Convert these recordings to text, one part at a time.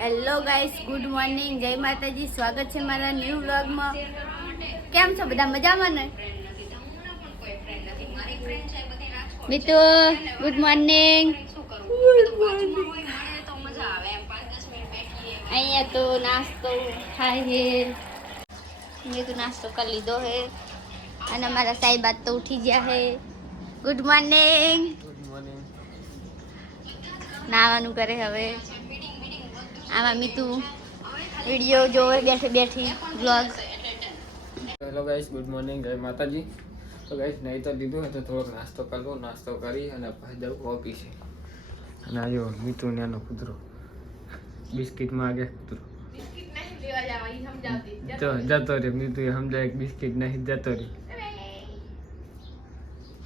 Hello guys, good morning, જય માતાજી. સ્વાગત છે મારા ન્યૂ વ્લોગમાં. કેમ છો બધા? મજામાં ને? Mitu, good morning. અહીંયા તો નાસ્તો થાય છે. મેં તો નાસ્તો કરી લીધો છે અને મારા સાહેબ આજ તો ઉઠી ગયા છે. Good morning. નાવાનું કરે હવે. આમાં મીતુ વિડીયો જોવે બેઠી બેઠી vlog. Hello guys, good morning, જય માતાજી. તો ગાઈસ નહીં તો લીધું હોય તો થોડોક નાસ્તો કરી લો. નાસ્તો કરી અને પછી જવું ઓફિસે. અને આ જો મીતુ નાનો કૂતરો બિસ્કિટ માંગે. કૂતરો તો જતો રે. મીતુ એ સમજાય બિસ્કિટ નહીં, જતો રે.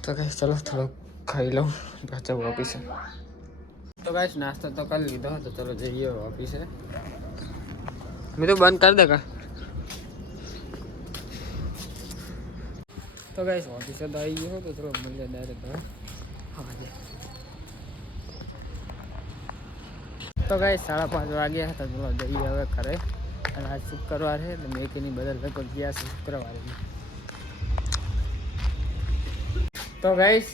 તો ગાઈસ ચલો થોડોક ખાઈ લઉં પાછા ઓફિસે. તો ગાઈસ નાસ્તો તો કરી લીધો, તો ચલો જઈએ ઓફિસે. મેં તો બંધ કરી દે કા. તો ગાઈસ ઓફિસે તો આવી ગયો, તો ચલો મળીએ ડાયરેક્ટ હવે. તો ગાઈસ 5:30 વાગ્યા હતા. ચલો જઈએ હવે ઘરે. અને આજ શુક્રવાર છે એટલે મેકીની બદલ લગભગ ગયા છે શુક્રવારે. તો ગાઈસ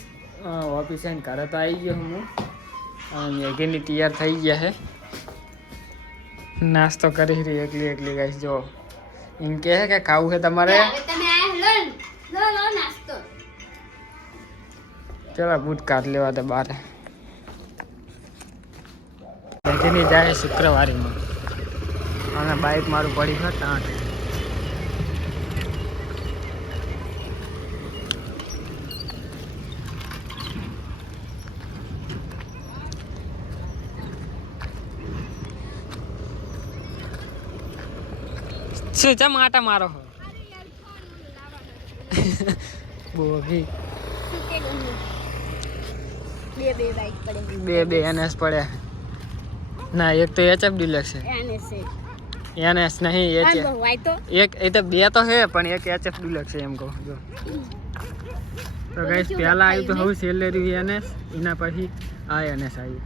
ઓફિસે ઘરે તો આવી ગયો હું. મેગીની તૈયાર થઈ ગયા છે. નાસ્તો કરી રહી એકલી ગાઈસ. જો એમ કહે કે ખાવું છે તમારે? ચલો બૂટ કાઢ લેવા દે બારે. મેગીની જાય શુક્રવારીમાં. અને બાઈક મારું પડી ગયું ત્યાં. શું ચમ આટા મારો હો? બોગી બે એનએસ પડ્યા. ના એક તો એચએફ ડિલક્સ છે. એનએસ નહીં એક એ તો બે તો છે પણ એક એચએફ ડિલક્સ છે એમ કહું. જો તો ગાઈસ પહેલા આવ્યું તો હવે સેલેરી એનએસ, એના પછી આ એનએસ આવ્યું.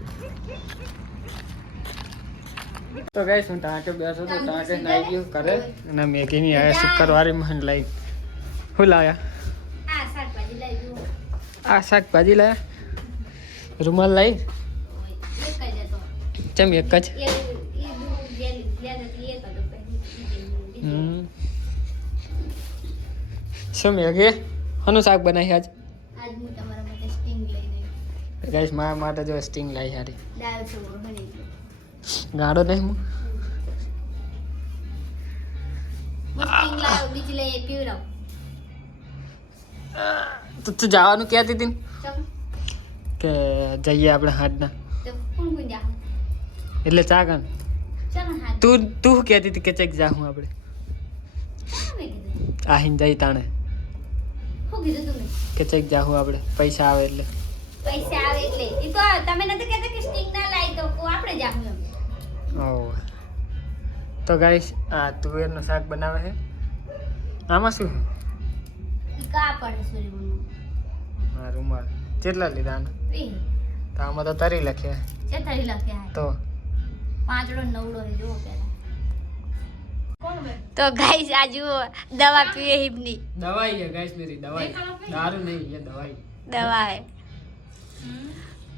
તો ગાઈસ હું ટાંકે બેસો તો ટાંકે નાઈ ગયો કરે. અને મેગીની આવ્યા શુક્રવારે મને લાવી. શું લાવ્યા? આ શાકભાજી લાવ્યા. રૂમાલ લાવી. ચમ એક જ? શું મેગી શાનું શાક બનાવી આજ? ગાઈસ મારા માટે જો સ્ટિંગ લાવી સારી. ગાડો નહીં હું તો તું જવાનું કહેતી હતી કે જઈએ આપણે હાથના. એટલે ચાગણ તું કહેતી હતી કે ચેક જાઉં આપણે આહીને જઈ તાણે કે ચેક જાઉં આપણે પૈસા આવે એટલે. તો ગાઈસ આ તુવેરનું શાક બનાવે છે. આમાં શું હા રૂમાલ કેટલા લીધા આના? તો આમાં તો તરી લખ્યા તો તો ગાઈસ આ જુઓ દવા પીવે હિબની. દવાઈ है गाइस मेरी दवाई, दारू नहीं ये दवाई. દવા હે.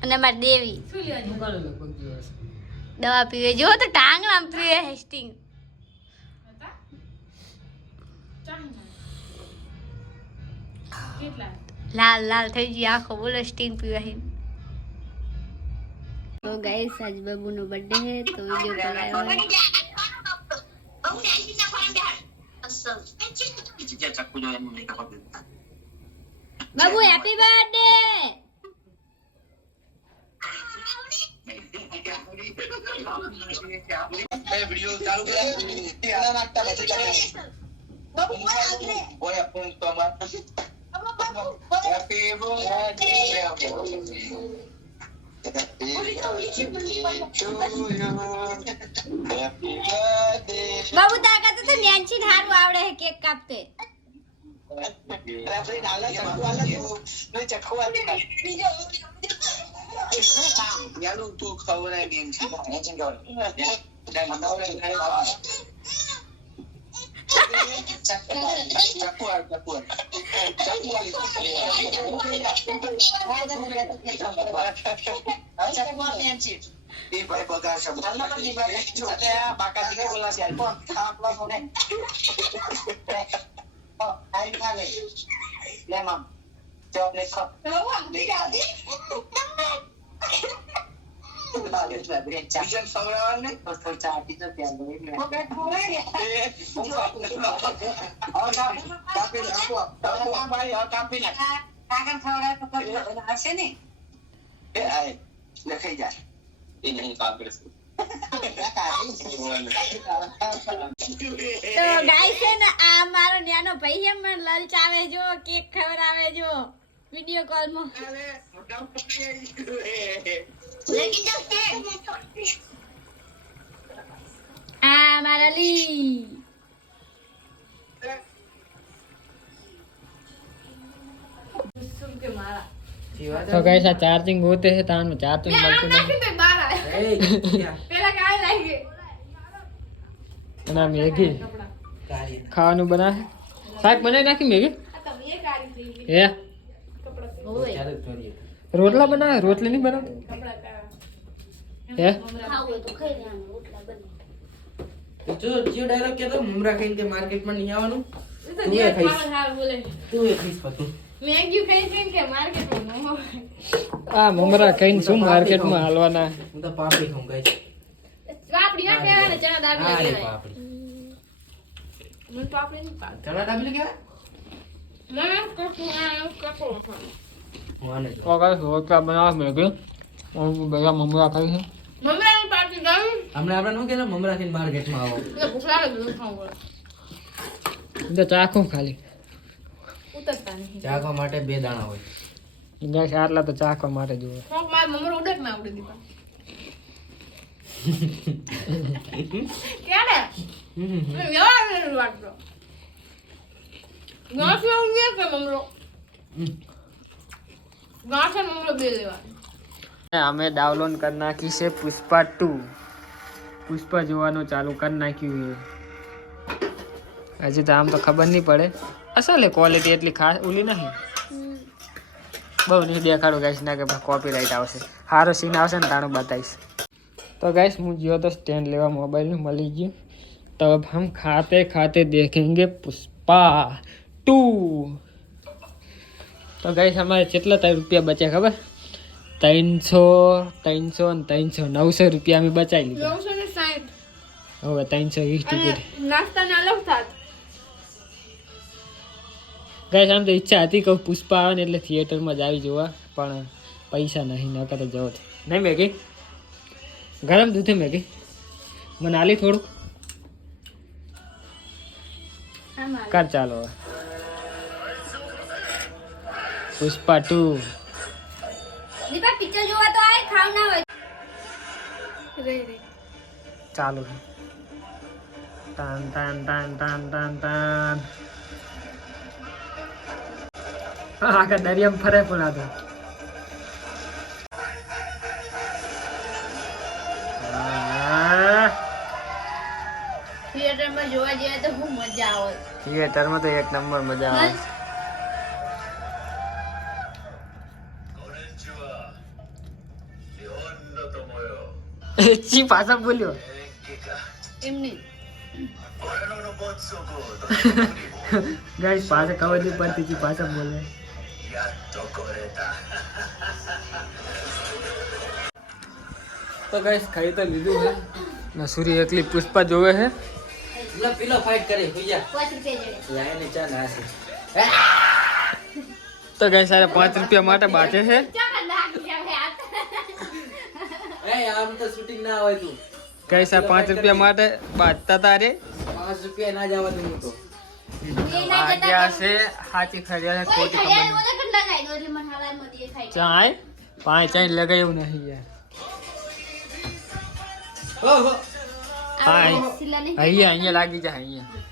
અને મારી દેવી દવા પીવે. જો તો ટાંગણા પીવે હેસ્ટિંગ. લાલ લાલ થઈ ગઈ આંખો. બોલો સ્ટિંગ પીવે હે. તો ગાઈસ આજ બાબુનો બર્થડે હે તો વિડિયો બનાવ્યો હે. Babu happy birthday. वीडियो चालू करा तेरा नाटक ऐसे चले ओए अपन तो मत हैप्पी बर्थडे બાબુ તાકાત તો નેન્સી હારું આવડે હે કેક કાપતે. રેફરી ડાલા ચક્કુ વાલે બીજો યાલું તું ખવરાય ગેમ છે જાય મંદાવરે ખાઈ બાબા ચકુઆર એ ભાઈ બગાર છે બાકા દીકરી બોલા છે લે મામ ચોકલેટ ખા લખાઈ જાય એ નહીં કાપડે તો ગાઈસ છે ને આ મારો નાનો ભાઈ છે મને લલચાવે જો કેક ખવડાવે જો વિડિયો કોલ માં આ મારા લી तो गाइस आ चार्जिंग होते हैं तान में चार्जिंग મળતું નથી ના મેગી ખાવાનું બનાવે શાક બનાવી નાખી મેગી હે રોટલા બનાવે રોટલી નહીં બનાવે હે जो डायलॉग क्या था मुमरा खाइन के मार्केट में नहीं आवવાનું તું એ ખાઈસ પતું મેગી ખાઈ કે માર્કેટ માં આ મમરા કઈને શું માર્કેટ માં હાલવાના હું તો પાપડી ખાઉં ગાઈસ પાપડી ના કહેવાય ચણા દાબી અરે કહેવાય પાપડી મને પાપડી નહીં પાડ ચણા દાબી કે મને કપો હું આને તો ગાઈસ રોટલા બનાવ મેગી હું બધા મમરા ખાઈ છે મમ્મી ની પાર્ટી ગઈ હમણાં આપણે નો કે મમરા ખાઈને માર્કેટ માં આવો એટલે ભૂખ લાગે બધું ખાવું તો ચાખું ખાલી ઉતરતા નહીં ચાખવા માટે બે દાણા હોય ગાઈસ આટલા તો ચાખવા માટે જોવે કોક માર મમ્મી ઉડે ના ઉડે દીપા ક્યાં ને વ્યવહાર નથી વાટતો ગાંઠ ઉંગે કે મમરો ગાંઠ મમરો બે લેવા અમે ડાઉનલોડ કરી નાખી છે પુષ્પા 2 પુષ્પા જોવાનું ચાલુ કરી નાખ્યું છે હજી તો આમ તો ખબર નહીં પડે અસલ ક્વોલિટી એટલી ખાસ ઓલી નહીં બહુ નહીં દેખાડું ગાઈશ ના કે કોપીરાઇટ આવશે સારો સીન આવશે ને તાણું બતાવીશ તો ગાઈશ હું ગયો તો સ્ટેન્ડ લેવા મોબાઈલનું મળી ગયું તો अब हम खाते खाते देखेंगे पुष्पा 2 તો ગાઈશ અમારે કેટલા રૂપિયા બચ્યા ખબર 300 ને 900 રૂપિયા અમે બચાવી લીધા 960 હવે 320 ટિકિટ નાસ્તા ના અલગ થાત ગાઈસ આમ તો ઈચ્છા હતી કે પુષ્પા આવે ને એટલે થિયેટરમાં જ આવી જોવા પણ પૈસા નહીં ન કરે જવો નહીં મેગી ગરમ દૂધ મેગી મને આલી થોડુંક કર ચાલો હવે પુષ્પા 2 દીપા પિક્ચર જોવા તો આય ખાવ ના હોય રે ચાલુ તાન તાન તાન તાન તાન તાન આખા દરિયામાં ફરે પણ આ તો થિયેટરમાં જોવા જઈએ તો ખૂબ મજા આવે થિયેટરમાં તો એક નંબર મજા આવે ચી પાછા બોલ્યો એમની ગાઈસ પાછા ખબર નહીં પડતી ચી પાછા બોલે તો ગાઈસ ખાઈ તો લીધું છે ના સૂર્ય એકલી પુષ્પા જોવે છે લો પીલો ફાઇટ કરે ભૈયા 5 રૂપિયા જોડે લાઈને ચા ના છે તો ગાઈસ સારે 5 રૂપિયા માટે બાચે છે એ આમ તો શૂટિંગ ના હોય તું ગાઈસ આ 5 રૂપિયા માટે બાચતા તારે 5 રૂપિયા ના જવા દઉં હું તો વાગ્યા છે હાચી ખર્યા છે ખોટી ખબર નહીં ચાય 5 આઈ લગાવ્યું નહીં યાર ઓહો હા અહીંયા લાગી જાય અહીંયા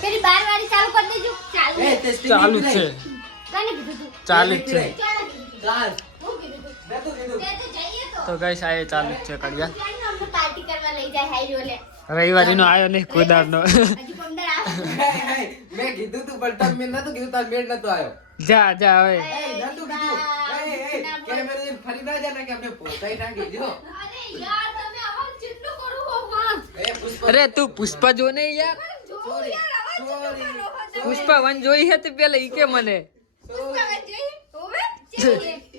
પેલી બાર વાળી ચાલુ કરી દેજો ચાલુ એ તે ચાલુ જ છે કાને કીધું તું ચાલુ જ છે ચાલ હું કીધું તું મેં તો કીધું તે તો જઈએ તો ગાઈસ આ ચાલુ જ છે કડિયા. પાર્ટી કરવા લઈ જાય હાઈ રોલે રવિવારીનો આયો નહીં કુદારનો. હજી 15 આવે મેં કીધું તું પણ તમે મેં નતું કીધું તાર મેળ નતો આવ્યો. જા જા હવે. નતું કીધું. કેમેરા ફરી ના જા કે આપણે પોતાઈ નાખી જો. અરે યાર તમે આવું ચિંટુ કરો હો માં પુષ્પા અરે તું પુષ્પા જો ને યાર. સોરી સોરી પુષ્પા 1 જોઈ હતી પેલા ઈ કે મને પુષ્પા જોઈ હોવે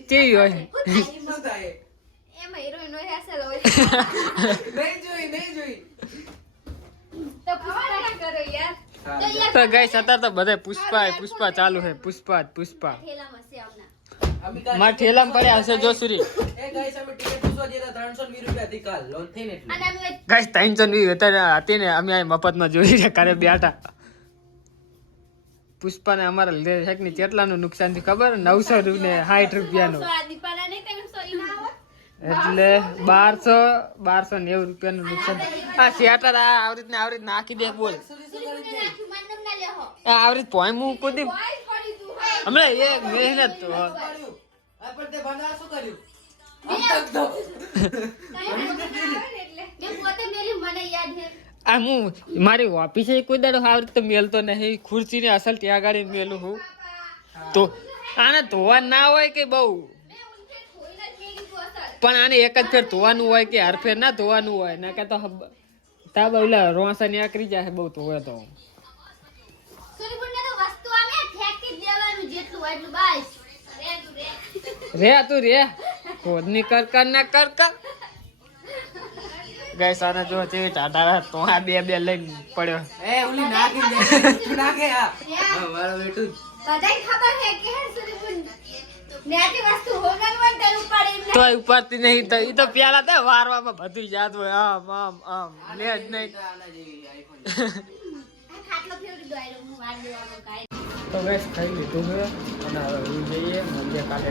કેવી હોય. શું થાય? એમાં હિરોઈન હોય અસલ હોય નહીં જોઈ. તો પુષ્પા કરો યાર તો યાર તો ગાઈસ અત્યારે તો બધા પુષ્પા ચાલુ છે. પુષ્પા ઠેલામાં છે હમણાં મારા ઠેલામાં પડ્યા હશે જો સુરી. એ ગાઈસ અમે ટિકિટ પૂછવા જતા 320 રૂપિયા થી કાલ લોન થઈને એટલે. અને અમે ગાઈસ 320 હતી ને અમે આ મફતમાં જોઈ રહ્યા ઘરે બેઠા. પુષ્પાને અમારા લીધે છે કે કેટલાનું નુકસાન થયું ખબર 960 ને 60 રૂપિયાનું દીપાના નહીં તમે સોઈ ના આવો એટલે 1290 રૂપિયાનું નુકસાન. આ શેટર આવી રીતના નાખી દે બોલ. આવી રીત પોઈમ હું કુદી હમણાં એ મહેનત તો આ પણ તે બંધા શું કર્યું? આમ તક દો. આ હું મારી ઓફિસે કોઈ દાડો આવી રીતે મેલતો નહીં. ખુરશી ને અસલ ત્યાં આગળ મેલું હું તો આને ધોવા ના હોય કે બહુ પણ આને એક જ ફેર ધોવાનું હોય કે હર ફેર ના ધોવાનું હોય ના કે તો તા બોલા રોસા નીકળી જાય બહુ ધોવે તો. રે તું રે ખોદની કર ના કર ગઈ સાને જો છે ટાટા તો આ બે લઈને પડ્યો. એ ઓલી નાખી દે તું નાખે આ મારો બેટું બધાય ખબર હે કે હે સુરીપુન નેટી વસ્તુ હોગન વન તે ઉપાડી તો ઉપરથી નહીં તો ઈ તો પેલા તો વારવામાં બધું યાદ હોય આમ લે જ નહીં. આના જેવી આઈફોન ખાટલો ફેવરી દોયરો હું વાર દેવાનો કાઈ તો ગઈસ ખાઈ લીધું છે અને હવે હું જઈએ મંદિર કાલે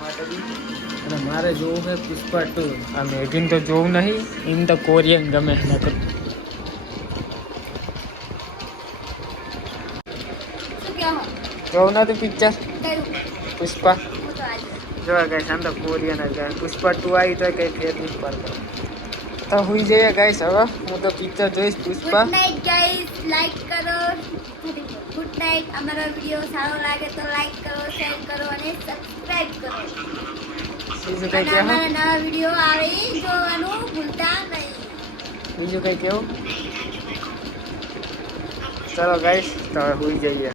માટે અને મારે જોવું છે પુષ્પા 2. આ મેગીન તો જોવું નહીં એમ તો કોરિયન ગમે નકર. શું કહો જોવું નથી પિક્ચર કયું પુષ્પા. હું તો આજ જોવા ગઈસ આમ તો કોરિયન જ ગયો. પુષ્પા 2 આવી તો કઈ ફેર નહીં પડતો. તો હુઈ જઈએ ગઈસ હવે હું તો પિક્ચર જોઈશ Pushpa. Good night guys like કરો ગુડ નાઈટ અમારો વિડિયો સારો લાગે તો લાઈક કરો શેર કરો અને સબસ્ક્રાઇબ કરો બીજું કઈ અને કહેવું અમારા નવા વિડિયો આવે એ જોવાનું ભૂલતા નહીં બીજું કઈ કેવું ચલો ગાઈસ તો હવે હુઈ જઈએ.